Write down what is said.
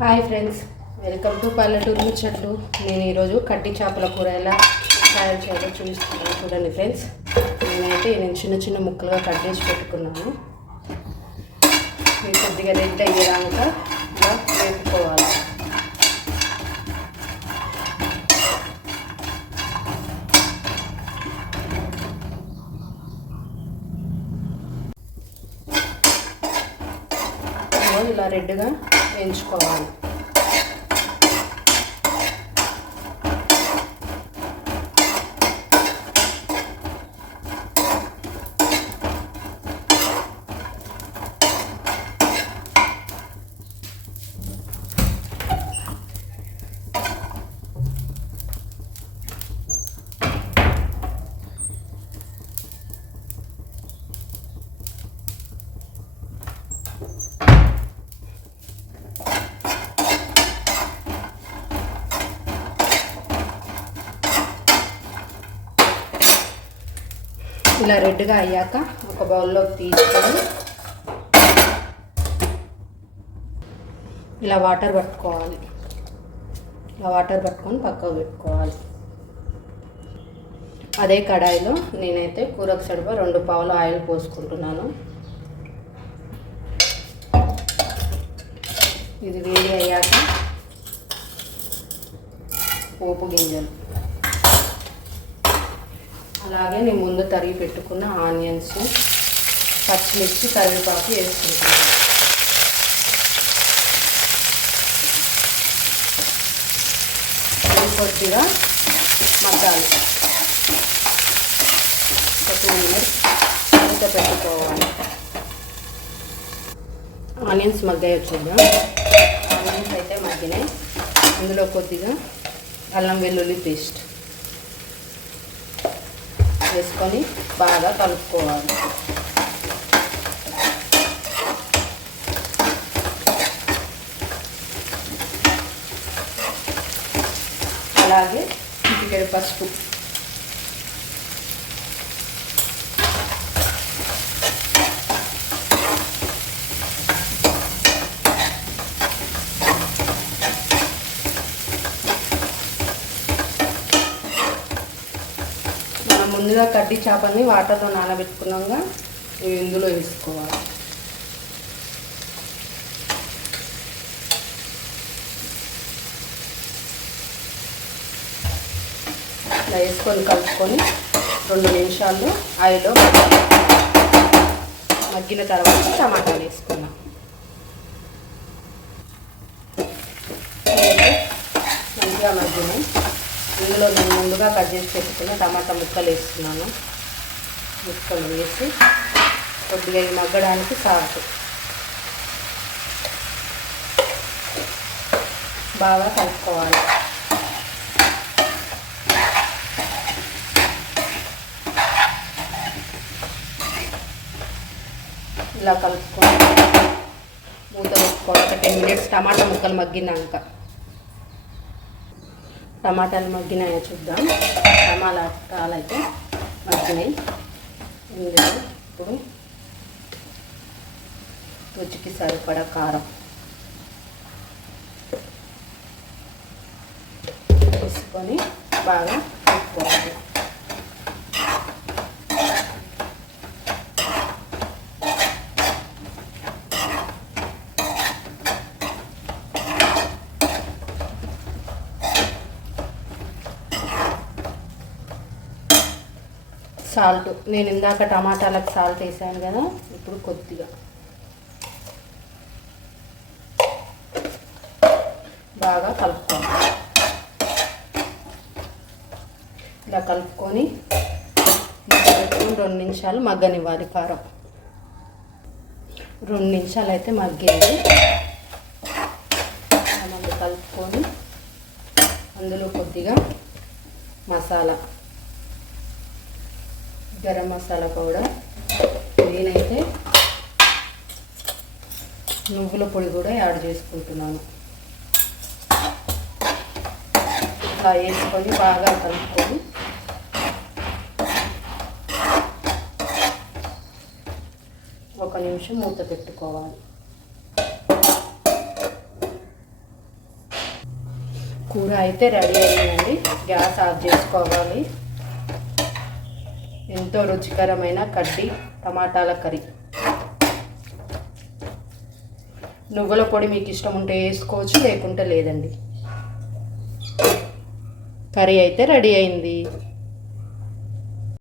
Hi friends, welcome to పల్లెటూరు ముచ్చట్లు. నేను ఈరోజు కట్టి చేపల కూర ఎలా తయారు చేయాలో చూపిస్తున్నాను. చూడండి ఫ్రెండ్స్, నేను చిన్న చిన్న ముక్కలుగా కట్ చేసి పెట్టుకున్నాను. మీరు కొద్దిగా రెడ్ అయ్యేదాకా ఇలా వేపుకోవాలి. ఇలా రెడ్గా వేయించుకోవాలి. ఇలా రెడ్గా అయ్యాక ఒక బౌల్లోకి తీసుకొని ఇలా వాటర్ పట్టుకోవాలి. ఇలా వాటర్ పట్టుకొని పక్కకు పెట్టుకోవాలి. అదే కడాయిలో నేనైతే కూరకు సరిపడా 2 పావులు ఆయిల్ పోసుకుంటున్నాను. ఇది వేడి అయ్యాక పోపు గింజలు, అలాగే నేను ముందు తరిగి పెట్టుకున్న ఆనియన్స్, పచ్చిమిర్చి, కరివేపాకు వేసుకుంటున్నాను. కొద్దిగా మగ్గాలి. ఒక 2 మినిట్స్ మూత పెట్టుకోవాలి. ఆనియన్స్ మగ్గాయి చూద్దాం. ఆనియన్స్ అయితే మగ్గినాయి. అందులో కొద్దిగా అల్లం వెల్లుల్లి పేస్ట్ వేసుకొని బాగా కలుపుకోవాలి. అలాగే చిటికెడు పసుపు, ముందుగా కడ్డీ చేపల్ని వాటర్లో నానబెట్టుకున్నాక ఇందులో వేసుకోవాలి. ఇలా వేసుకొని కలుపుకొని 2 నిమిషాల్లో ఆయిల్లో మగ్గిన తర్వాత టమాటాలు వేసుకున్నాం. మంచిగా మగ్గినాయి. ఇందులో నేను ముందుగా కట్ చేసి పెట్టుకున్న టమాటా ముక్కలు వేస్తున్నాను. ముక్కలు వేసి కొద్దిగా మగ్గడానికి సాల్ట్ బాగా కలుపుకోవాలి. ఇలా కలుపుకొని మూత పెట్టుకోవాలి. ఒక 10 మినిట్స్ టమాటా ముక్కలు మగ్గినాక. టమాటాలు మగ్గినాయో చూద్దాం. టమాటాలు అయితే మగ్గినాయి. ఇందులో ఇప్పుడు రుచికి సరిపడా కారం వేసుకొని బాగా కలుపుకోవాలి. సాల్ట్ నేను ఇందాక టమాటాలకు సాల్ట్ వేసాను కదా, ఇప్పుడు కొద్దిగా బాగా కలుపుకోవాలి. ఇలా కలుపుకొని 2 నిమిషాలు మగ్గనివ్వాలి. కారం 2 నిమిషాలు అయితే మగ్గింది. మళ్ళీ కలుపుకొని అందులో కొద్దిగా మసాలా, గరం మసాలా పౌడర్, నేనైతే నువ్వుల పొడి కూడా యాడ్ చేసుకుంటున్నాను. ఇలా వేసుకొని బాగా కలుపుకొని ఒక నిమిషం మూత పెట్టుకోవాలి. కూర అయితే రెడీ అయిందండి. గ్యాస్ ఆఫ్ చేసుకోవాలి. ఎంతో రుచికరమైన కడ్డీ టమాటాల కర్రీ. నువ్వుల పొడి మీకు ఇష్టం ఉంటే వేసుకోవచ్చు, లేకుంటే లేదండి. కర్రీ అయితే రెడీ అయింది.